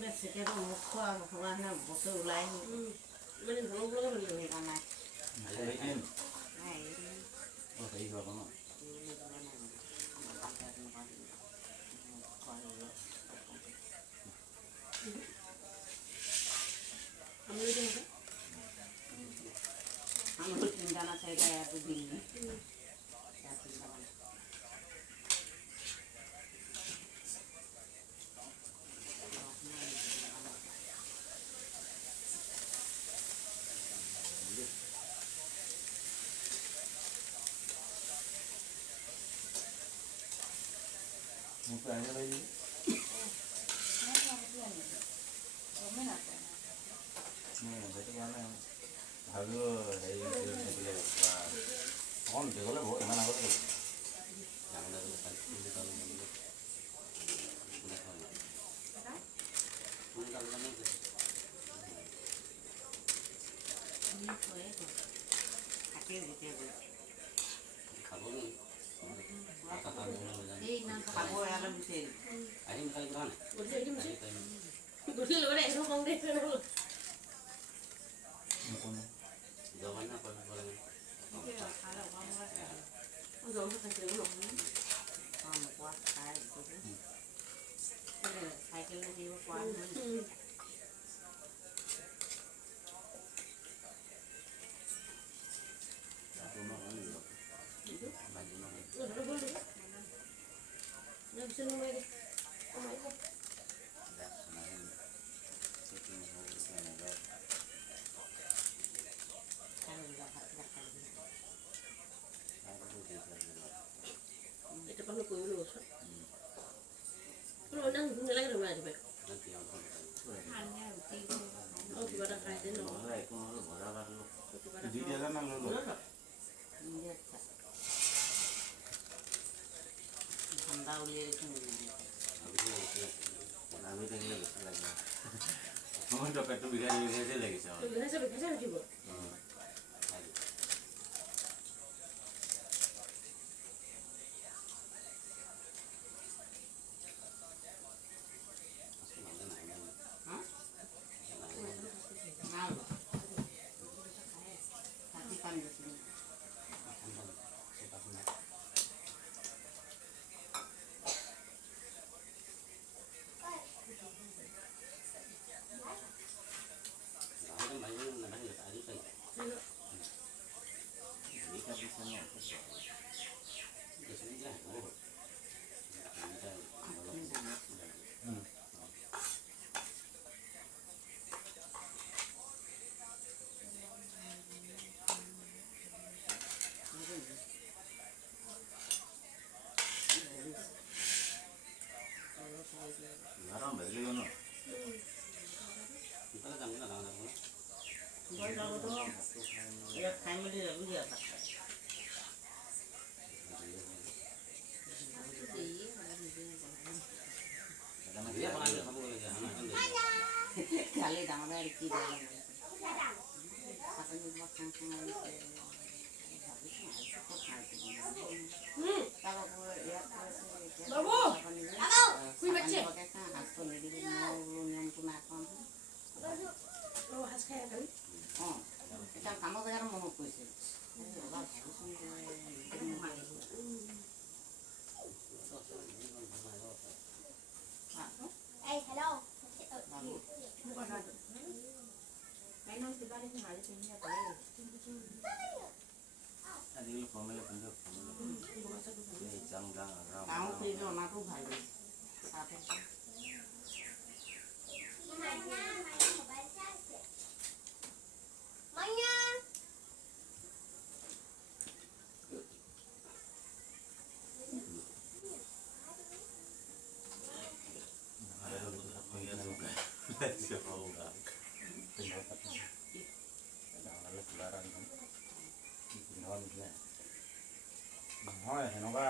বেছিকেতো মুখ খোৱা হোৱা বস্তু ওলাই মানে ধৰক লগা নাই হেৰি হ'ব ন আমি চিন্তা না চাইটা ইয়াতে দিন मुझे आने वाली नहीं बेटे क्या ना भागो है ये कौन देखो ले वो इतना ना करो जाने दो साइकिल निकालो खाबो नहीं খাব ইয়ালৈ বিচাৰি আহিম খাই যোৱা নাই গুঠি ল'ব দে এইটো কম দে জবাই না পড়ে পড়ে জলদি থাকিলে সাইকেল দিব পৰা এটা পালো কইলো ওছ পুরো নাম গুনে লাগে রবা দিবে ও কিবাটা খাই দে ন একো নহলে ভরা বাড়লো দি দিলা না ললো ঠান্ডা উলিয়ে রেখে আমি দেখলে বেশি লাগে আমার তো পেট বিগাড়ি গেছে লেগেছে আমার ঘেসে দিব 나랑 매일이거든. 이거 장난 안 하고. 뭘 나고도 이거 타이밍이 여기야 딱. खाली दामदार की दाम अपनी बात खाना बाबू कुछ बच्चे हाथ को ले दी नियम को ना कौन ओ हाथ खाया करी हां এটা কাম জায়গার মন কইছে এই hello Cái nói từ ba đến ngoài thì nhà tới. Anh đi phòng mấy phần được. Để chăng ra rau. Tao thì nó mà cũng phải đi. Sao thế? নহয় সেনেকুৱা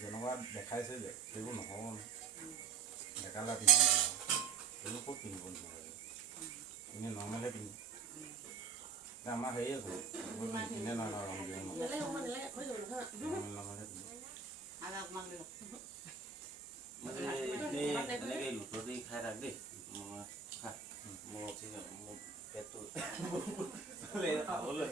যেনেকুৱা দেখাইছে যে সেইবোৰ নহ'ব ডেকালা পিন্ধিব সেইবোৰ ক'ত পিন্ধিব নোৱাৰে এনেই নৰ্মেলে পিন্ধি আমাৰ হেৰি আছে পিন্ধে নহয় ৰং বিৰং নৰ্মেলে পিন্ধে এনেকৈ লুটৰ দি খাই ৰাখ দেই ค่ะโมที่แบบโมเป็ดตุเลยเขาเลย